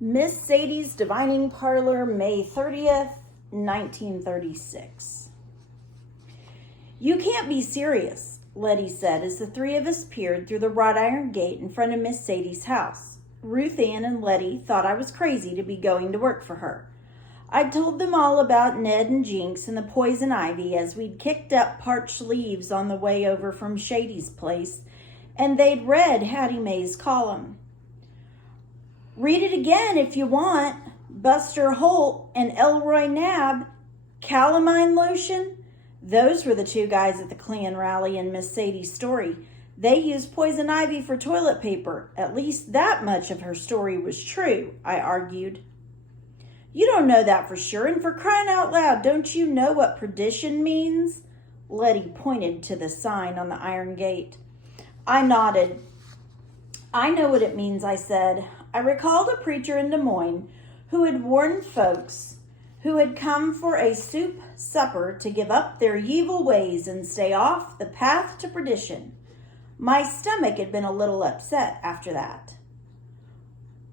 Miss Sadie's Divining Parlor, May 30th, 1936. You can't be serious, Letty said as the three of us peered through the wrought iron gate in front of Miss Sadie's house. Ruth Ann and Letty thought I was crazy to be going to work for her. I'd told them all about Ned and Jinx and the poison ivy as we'd kicked up parched leaves on the way over from Shady's place, and they'd read Hattie Mae's column. Read it again if you want. Buster Holt and Elroy Nab. Calamine lotion? Those were the two guys at the Klan rally in Miss Sadie's story. They used poison ivy for toilet paper. At least that much of her story was true, I argued. You don't know that for sure, and for crying out loud, don't you know what perdition means? Letty pointed to the sign on the iron gate. I nodded. I know what it means, I said. I recalled a preacher in Des Moines who had warned folks who had come for a soup supper to give up their evil ways and stay off the path to perdition. My stomach had been a little upset after that.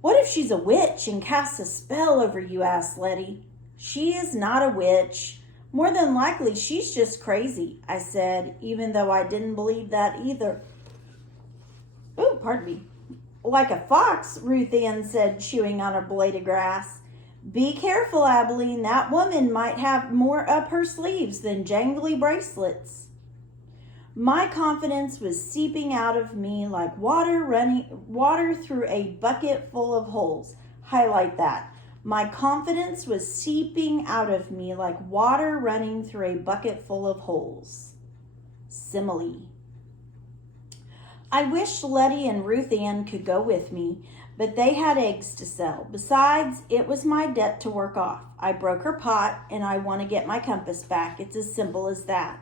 What if she's a witch and casts a spell over you? Asked Letty. She is not a witch. More than likely, she's just crazy, I said, even though I didn't believe that either. Oh, pardon me. Like a fox, Ruth Ann said, chewing on a blade of grass. Be careful, Abilene. That woman might have more up her sleeves than jangly bracelets. My confidence was seeping out of me like water through a bucket full of holes. Highlight that. My confidence was seeping out of me like water running through a bucket full of holes. Simile. I wished Letty and Ruth Ann could go with me, but they had eggs to sell. Besides, it was my debt to work off. I broke her pot, and I want to get my compass back. It's as simple as that.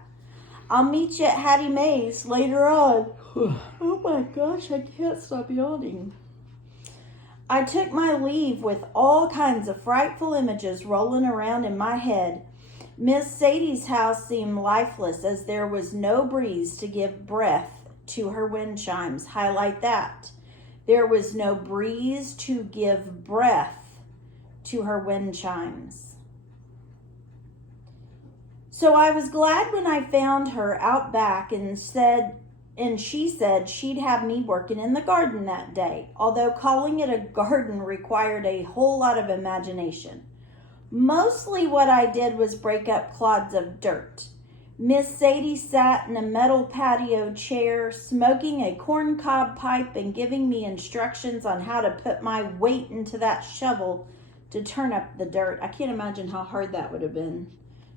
I'll meet you at Hattie Mae's later on. Oh my gosh, I can't stop yawning. I took my leave with all kinds of frightful images rolling around in my head. Miss Sadie's house seemed lifeless as there was no breeze to give breath to her wind chimes. Highlight that. There was no breeze to give breath to her wind chimes. So I was glad when I found her out back and she said she'd have me working in the garden that day, although calling it a garden required a whole lot of imagination. Mostly what I did was break up clods of dirt. Miss Sadie sat in a metal patio chair, smoking a corncob pipe and giving me instructions on how to put my weight into that shovel to turn up the dirt. I can't imagine how hard that would have been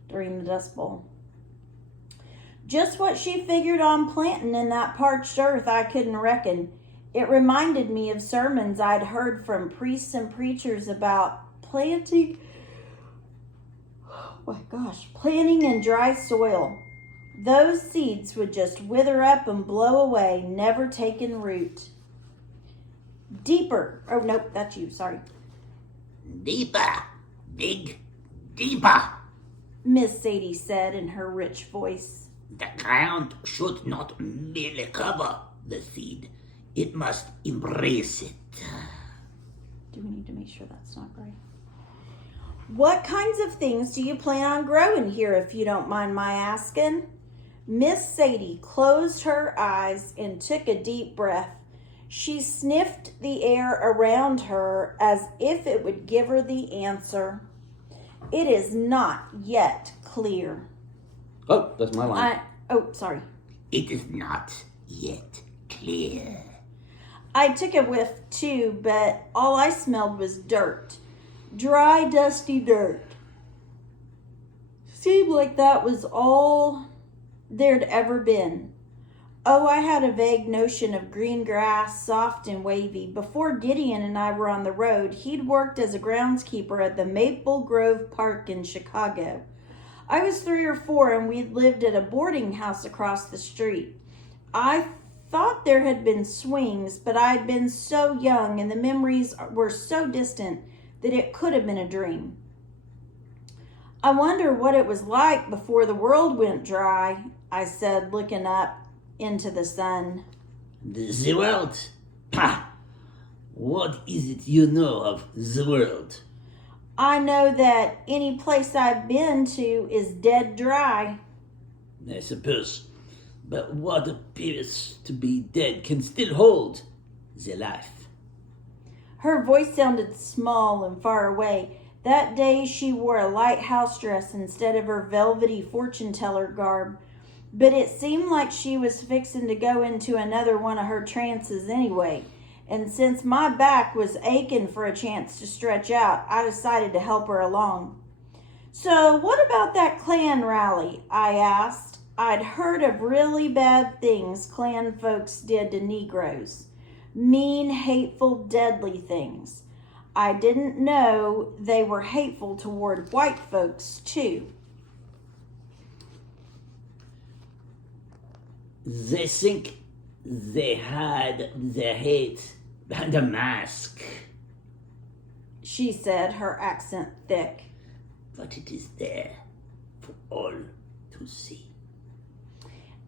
during the Dust Bowl. Just what she figured on planting in that parched earth, I couldn't reckon. It reminded me of sermons I'd heard from priests and preachers about planting in dry soil. Those seeds would just wither up and blow away, never taking root. Deeper. Oh, nope, that's you, sorry. Deeper. Dig deeper, Miss Sadie said in her rich voice. The ground should not merely cover the seed. It must embrace it. Do we need to make sure that's not gray? What kinds of things do you plan on growing here, if you don't mind my asking? Miss Sadie closed her eyes and took a deep breath. She sniffed the air around her as if it would give her the answer. It is not yet clear. Oh, that's my line. Sorry. It is not yet clear. I took a whiff too, but all I smelled was dirt. Dry, dusty dirt. Seemed like that was all there'd ever been. Oh, I had a vague notion of green grass, soft and wavy. Before Gideon and I were on the road, he'd worked as a groundskeeper at the Maple Grove Park in Chicago. I was 3 or 4 and we'd lived at a boarding house across the street. I thought there had been swings, but I'd been so young and the memories were so distant that it could have been a dream. I wonder what it was like before the world went dry, I said, looking up into the sun. The world What is it you know of the world? I know that any place I've been to is dead dry. I suppose. But what appears to be dead can still hold the life. Her voice sounded small and far away. That day she wore a light house dress instead of her velvety fortune teller garb, but it seemed like she was fixing to go into another one of her trances anyway. And since my back was aching for a chance to stretch out, I decided to help her along. So, what about that Klan rally? I asked. I'd heard of really bad things Klan folks did to Negroes. Mean, hateful, deadly things. I didn't know they were hateful toward white folks, too. They think they had the hate and a mask. She said, her accent thick. But it is there for all to see.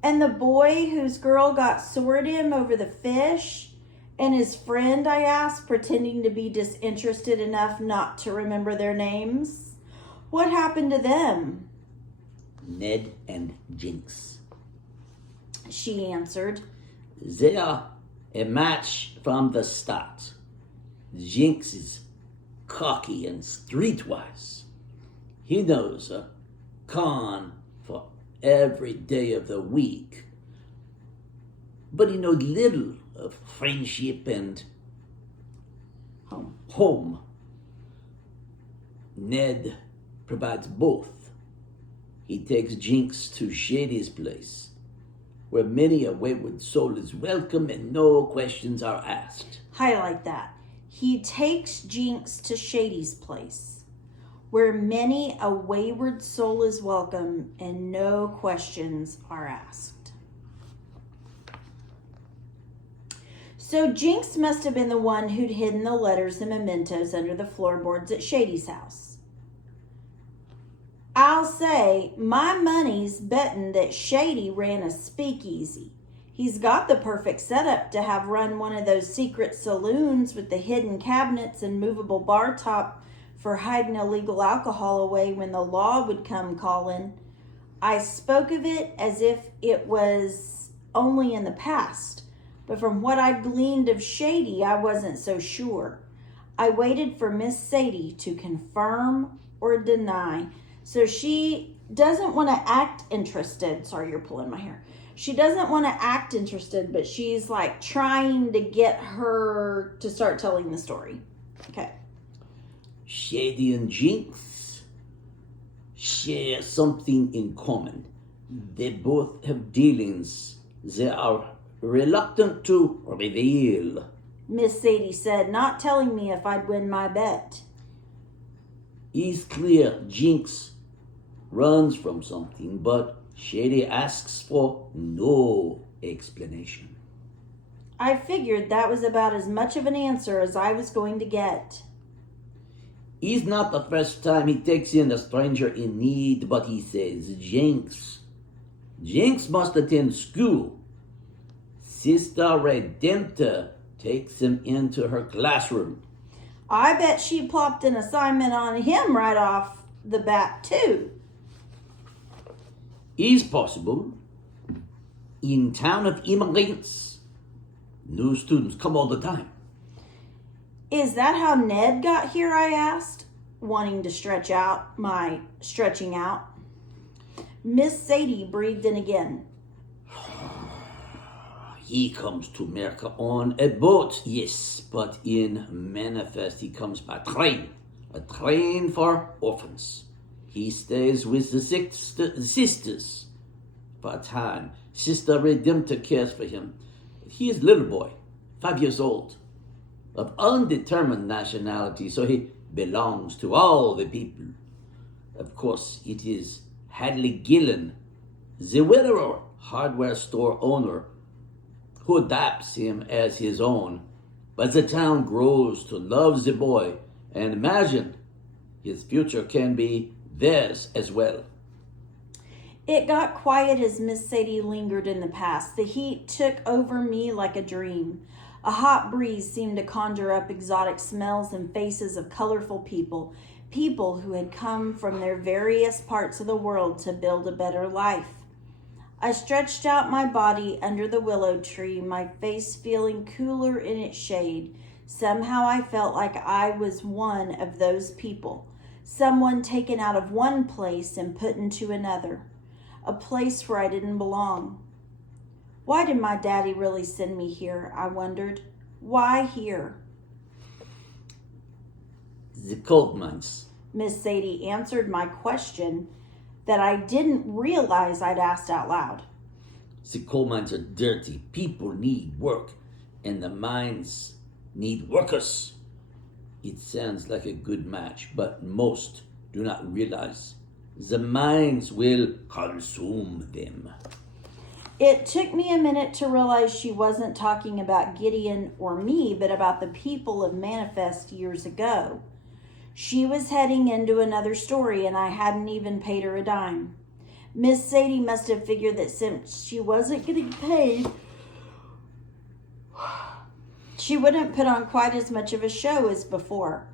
And the boy whose girl got sore at him over the fish? And his friend, I asked, pretending to be disinterested enough not to remember their names. What happened to them? Ned and Jinx. She answered. They are a match from the start. Jinx is cocky and streetwise. He knows a con for every day of the week. But he knows little of friendship and home. Ned provides both. He takes Jinx to Shady's place, where many a wayward soul is welcome and no questions are asked. Highlight that. He takes Jinx to Shady's place, where many a wayward soul is welcome and no questions are asked. So Jinx must have been the one who'd hidden the letters and mementos under the floorboards at Shady's house. I'll say my money's betting that Shady ran a speakeasy. He's got the perfect setup to have run one of those secret saloons with the hidden cabinets and movable bar top for hiding illegal alcohol away when the law would come calling. I spoke of it as if it was only in the past, but from what I gleaned of Shady, I wasn't so sure. I waited for Miss Sadie to confirm or deny. So she doesn't want to act interested. Sorry, you're pulling my hair. She doesn't want to act interested, but she's like trying to get her to start telling the story. Okay. Shady and Jinx share something in common. They both have dealings they are reluctant to reveal. Miss Sadie said, not telling me if I'd win my bet. It's clear Jinx runs from something, but Shady asks for no explanation. I figured that was about as much of an answer as I was going to get. It's not the first time he takes in a stranger in need, but he says, Jinx must attend school. Sister Redemptor takes him into her classroom. I bet she plopped an assignment on him right off the bat, too. Is possible. In town of immigrants, new students come all the time. Is that how Ned got here? I asked, wanting to stretch out my stretching out. Miss Sadie breathed in again. He comes to America on a boat, yes, but in manifest he comes by train. A train for orphans. He stays with the sisters. Part-time. Sister Redemptor cares for him. He is a little boy, 5 years old, of undetermined nationality, so he belongs to all the people. Of course, it is Hadley Gillen, the widower, hardware store owner, who adopts him as his own. But the town grows to love the boy and imagine his future can be theirs as well. It got quiet as Miss Sadie lingered in the past. The heat took over me like a dream. A hot breeze seemed to conjure up exotic smells and faces of colorful people, people who had come from their various parts of the world to build a better life. I stretched out my body under the willow tree, my face feeling cooler in its shade. Somehow I felt like I was one of those people, someone taken out of one place and put into another, a place where I didn't belong. Why did my daddy really send me here? I wondered. Why here? The coal mines. Miss Sadie answered my question that I didn't realize I'd asked out loud. The coal mines are dirty. People need work, and the mines need workers. It sounds like a good match, but most do not realize the mines will consume them. It took me a minute to realize she wasn't talking about Gideon or me, but about the people of Manifest years ago. She was heading into another story, and I hadn't even paid her a dime. Miss Sadie must have figured that since she wasn't getting paid, she wouldn't put on quite as much of a show as before.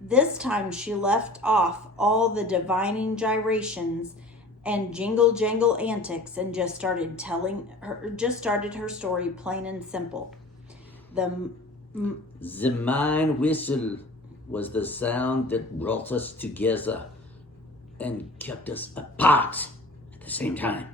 This time she left off all the divining gyrations and jingle jangle antics and just started her story plain and simple. The mine whistle was the sound that brought us together and kept us apart at the same time.